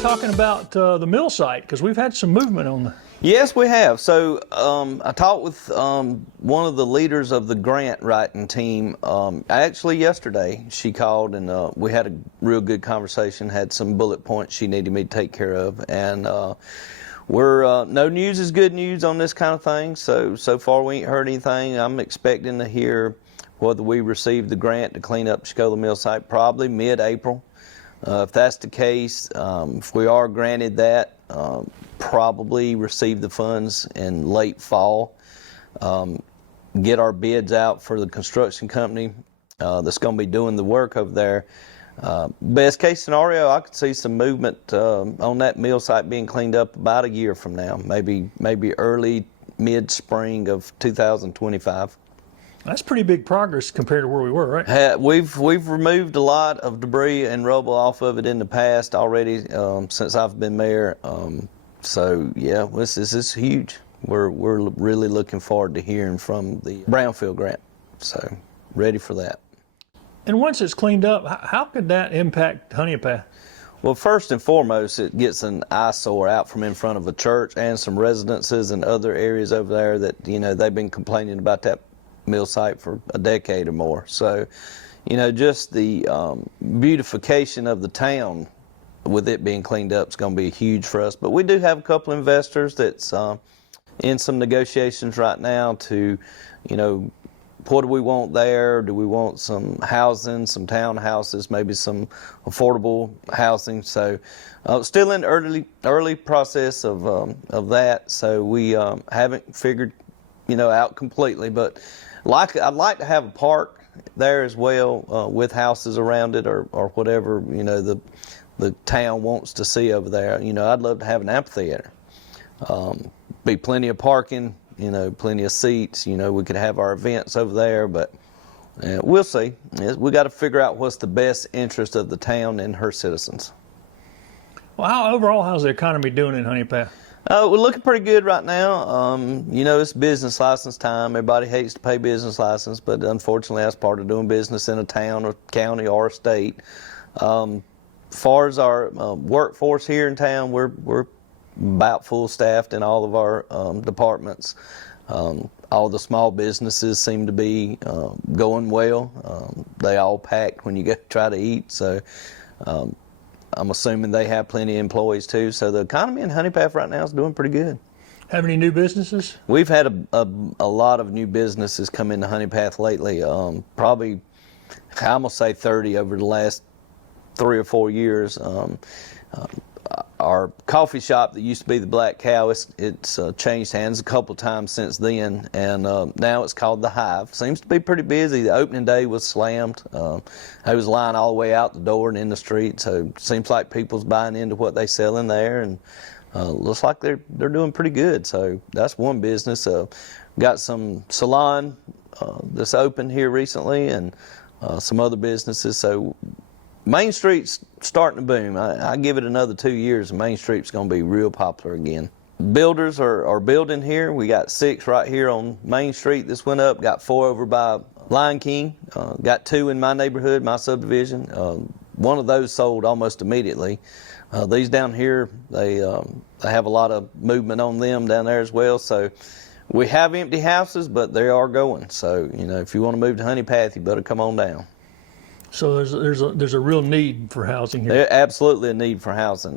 talking about the mill site, because we've had some movement on the... Yes, we have. So I talked with one of the leaders of the grant writing team. Actually, yesterday she called and we had a real good conversation. Had some bullet points she needed me to take care of, and we're no news is good news on this kind of thing. So far we ain't heard anything. I'm expecting to hear whether we received the grant to clean up Chicola Mill site probably mid-April. If that's the case, if we are granted that, probably receive the funds in late fall, get our bids out for the construction company that's going to be doing the work over there. Best case scenario, I could see some movement on that mill site being cleaned up about a year from now, maybe early mid-spring of 2025. That's pretty big progress compared to where we were, right? We've removed a lot of debris and rubble off of it in the past already since I've been mayor. So yeah, this is huge. We're really looking forward to hearing from the Brownfield grant. So ready for that. And once it's cleaned up, how could that impact Honea Path? Well, first and foremost, it gets an eyesore out from in front of a church and some residences and other areas over there that, they've been complaining about that mill site for a decade or more. So, just the beautification of the town with it being cleaned up is going to be huge for us. But we do have a couple investors that's in some negotiations right now to, what do we want there? Do we want some housing, some townhouses, maybe some affordable housing? So still in early process of that. So we haven't figured, out completely, but I'd like to have a park there as well with houses around it or whatever, the town wants to see over there. I'd love to have an amphitheater. Be plenty of parking, plenty of seats. We could have our events over there, but we'll see. We got to figure out what's the best interest of the town and her citizens. Well, overall, how's the economy doing in Honea Path? We're looking pretty good right now. It's business license time. Everybody hates to pay business license, but unfortunately that's part of doing business in a town or county or a state. As far as our workforce here in town, we're about full staffed in all of our departments. All the small businesses seem to be going well. They all packed when you go try to eat. So I'm assuming they have plenty of employees too. So the economy in Honea Path right now is doing pretty good. Have any new businesses? We've had a lot of new businesses come into Honea Path lately. Probably, I'm gonna say 30 over the last 3 or 4 years. Our coffee shop that used to be the Black Cow, it's changed hands a couple times since then, and now it's called the Hive. Seems to be pretty busy. The opening day was slammed. I was lying all the way out the door and in the street, so it seems like people's buying into what they sell in there, and looks like they're doing pretty good. So that's one business. Got some salon that's opened here recently, and some other businesses. So Main Street's starting to boom. I give it another 2 years and Main Street's going to be real popular again. Builders are building here. We got 6 right here on Main Street. This went up. Got 4 over by Lion King. Got 2 in my neighborhood, my subdivision. One of those sold almost immediately. These down here, they have a lot of movement on them down there as well. So we have empty houses, but they are going. So, if you want to move to Honea Path, you better come on down. So there's a real need for housing here. There's absolutely a need for housing.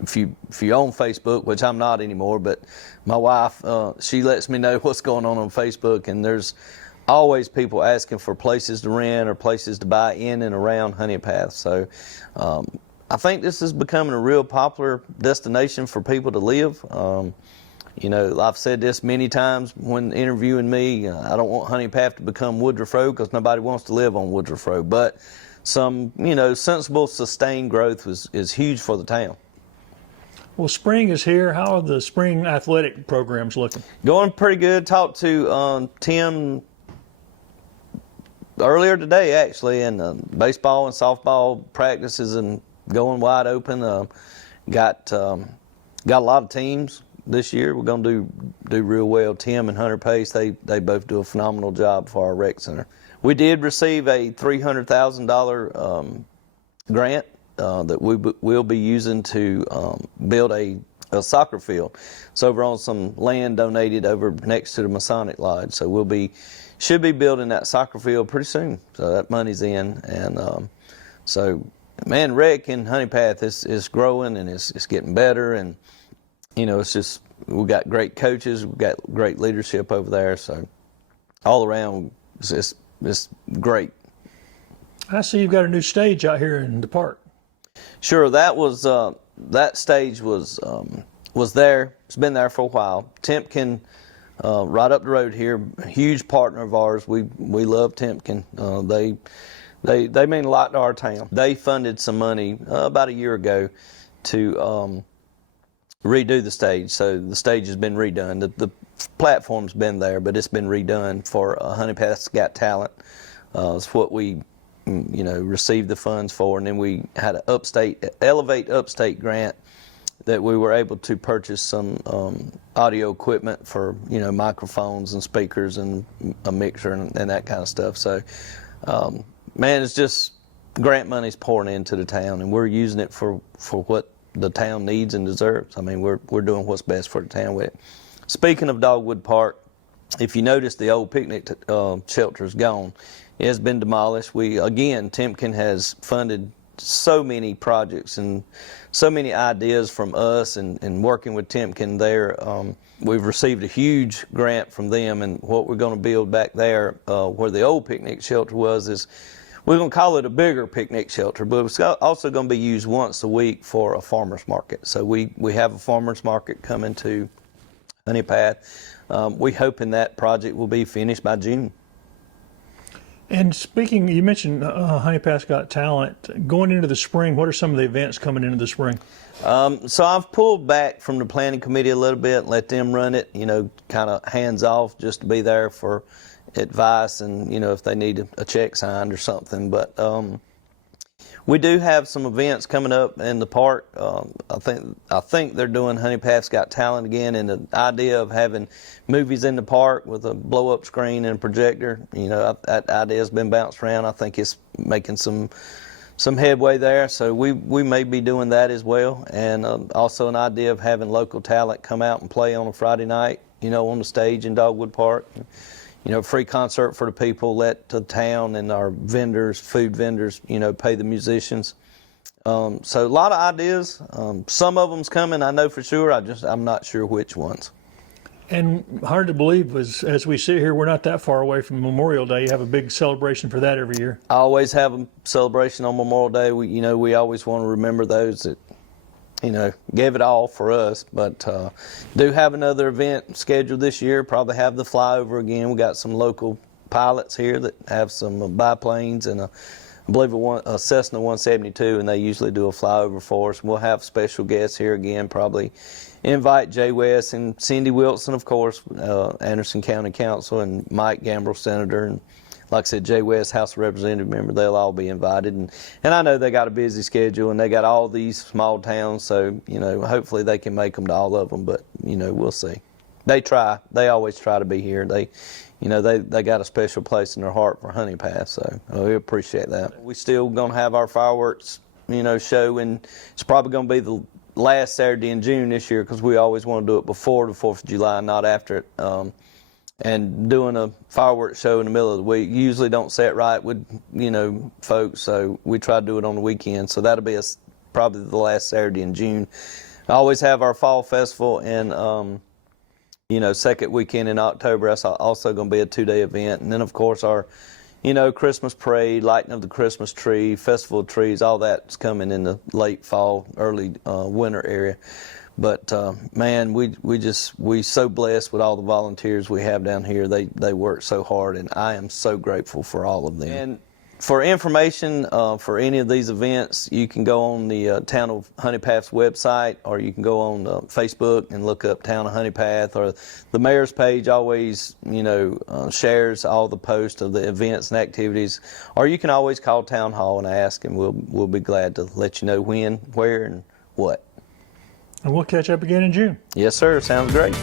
If you own Facebook, which I'm not anymore, but my wife, she lets me know what's going on Facebook, and there's always people asking for places to rent or places to buy in and around Honea Path. So I think this is becoming a real popular destination for people to live. I've said this many times when interviewing me. I don't want Honea Path to become Woodruff Road because nobody wants to live on Woodruff Road. But some, sensible, sustained growth is huge for the town. Well, spring is here. How are the spring athletic programs looking? Going pretty good. Talked to Tim earlier today, actually, and baseball and softball practices and going wide open. Got a lot of teams this year. We're going to do real well. Tim and Hunter Pace, they both do a phenomenal job for our rec center. We did receive a $300,000 grant that we'll be using to build a soccer field. It's over on some land donated over next to the Masonic Lodge. So should be building that soccer field pretty soon. So that money's in, and so man, rec in Honey Path is growing, and it's getting better, and it's just we got great coaches, we got great leadership over there. So all around, it's great. I see you've got a new stage out here in the park. Sure, that stage was there. It's been there for a while. Temkin, right up the road here, huge partner of ours. We love Temkin. They mean a lot to our town. They funded some money about a year ago to redo the stage. So the stage has been redone. The platform's been there, but it's been redone for Honey Path's Got Talent. It's what we received the funds for, and then we had an Elevate Upstate grant that we were able to purchase some audio equipment for microphones and speakers and a mixer and that kind of stuff. So man, it's just grant money's pouring into the town, and we're using it for what the town needs and deserves. I mean, we're doing what's best for the town with it. Speaking of Dogwood Park, if you notice, the old picnic shelter is gone. It has been demolished. Temkin has funded so many projects and so many ideas from us, and working with Temkin there. We've received a huge grant from them, and what we're going to build back there where the old picnic shelter was is we're going to call it a bigger picnic shelter, but it's also going to be used once a week for a farmer's market. So we have a farmer's market coming to Honey Path. We hoping that project will be finished by June. And speaking, you mentioned Honey Path's Got Talent. Going into the spring, what are some of the events coming into the spring? So I've pulled back from the planning committee a little bit, let them run it, kind of hands off, just to be there for advice and, if they need a check signed or something. But we do have some events coming up in the park. I think they're doing Honey Path's Got Talent again, and the idea of having movies in the park with a blow-up screen and a projector, that idea has been bounced around. I think it's making some headway there, so we may be doing that as well. And also an idea of having local talent come out and play on a Friday night, on the stage in Dogwood Park. Free concert for the people, let the town and our vendors, food vendors, pay the musicians. So a lot of ideas. Some of them's coming, I know for sure. I'm not sure which ones. And hard to believe, as we sit here, we're not that far away from Memorial Day. You have a big celebration for that every year. I always have a celebration on Memorial Day. We always want to remember those that gave it all for us. But do have another event scheduled this year. Probably have the flyover again. We got some local pilots here that have some biplanes, and I believe a Cessna 172, and they usually do a flyover for us. We'll have special guests here again. Probably invite Jay West and Cindy Wilson, of course, Anderson County Council, and Mike Gambrill, Senator, and like I said, Jay West, House of Representative member. They'll all be invited, and I know they got a busy schedule, and they got all these small towns, so hopefully they can make them to all of them. But we'll see. They try. They always try to be here. They got a special place in their heart for Honey Path, so we appreciate that. We still gonna have our fireworks, show, and it's probably gonna be the last Saturday in June this year, because we always want to do it before the 4th of July, not after it. And doing a fireworks show in the middle of the week usually don't set right with folks, so we try to do it on the weekend. So that'll be probably the last Saturday in June. I always have our fall festival, and second weekend in October. That's also going to be a 2-day event, and then of course our Christmas parade, lighting of the Christmas tree, festival of trees, all that's coming in the late fall, early winter area. But man, we so blessed with all the volunteers we have down here. They work so hard, and I am so grateful for all of them. And for information for any of these events, you can go on the Town of Honey Path's website, or you can go on Facebook and look up Town of Honey Path, or the mayor's page always shares all the posts of the events and activities, or you can always call Town Hall and ask, and we'll be glad to let you know when, where, and what. And we'll catch up again in June. Yes, sir. Sounds great.